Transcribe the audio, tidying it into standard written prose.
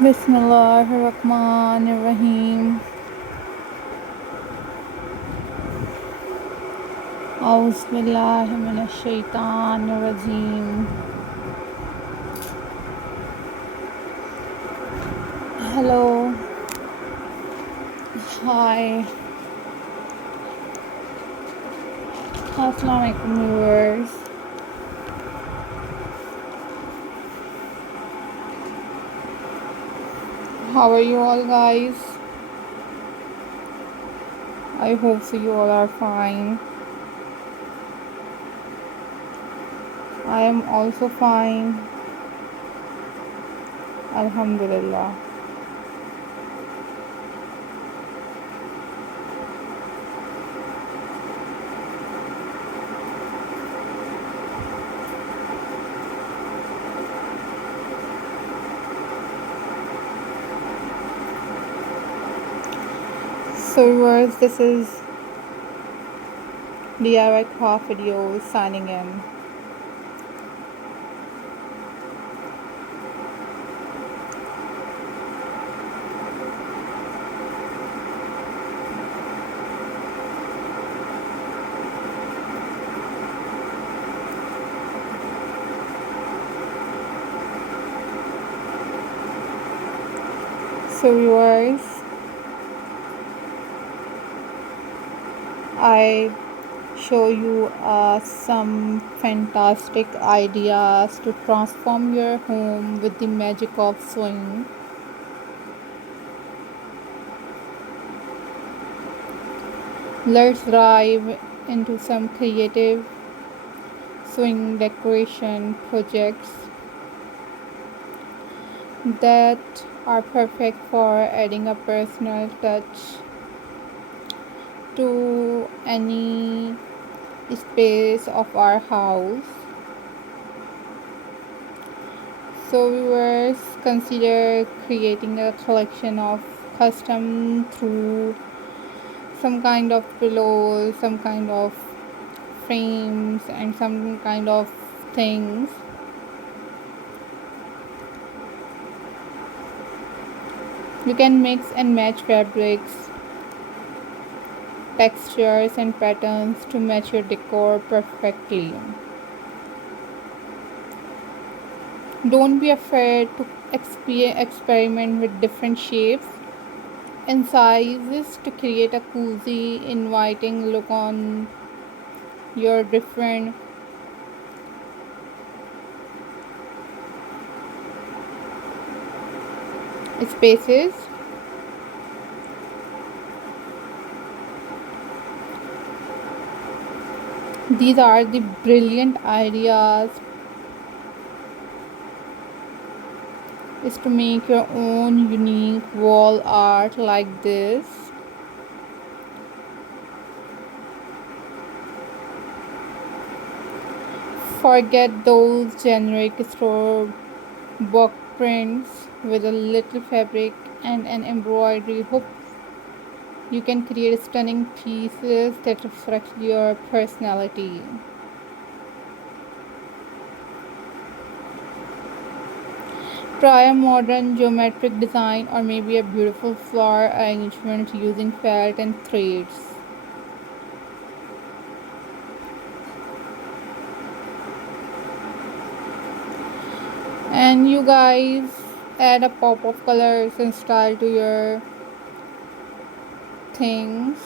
Bismillahirrahmanirrahim. Auzubillahi minash shaitanir rajim. Hello, hi, assalamu alaikum viewers. How are you all, guys? I hope so you all are fine. I am also fine. Alhamdulillah. So viewers, this is DIY craft videos signing in. So viewers, I show you some fantastic ideas to transform your home with the magic of sewing. Let's dive into some creative sewing decoration projects that are perfect for adding a personal touch to any space of our house. So viewers, consider creating a collection of custom through some kind of pillows, some kind of frames, and some kind of things. You can mix and match fabrics, textures, and patterns to match your decor perfectly. Don't be afraid to experiment with different shapes and sizes to create a cozy, inviting look on your different spaces. These are the brilliant ideas is to make your own unique wall art like this. Forget those generic store bought prints with a little fabric and an embroidery hook. You can create stunning pieces that reflect your personality. Try a modern geometric design or maybe a beautiful flower arrangement using felt and threads. And you guys add a pop of colors and style to your things.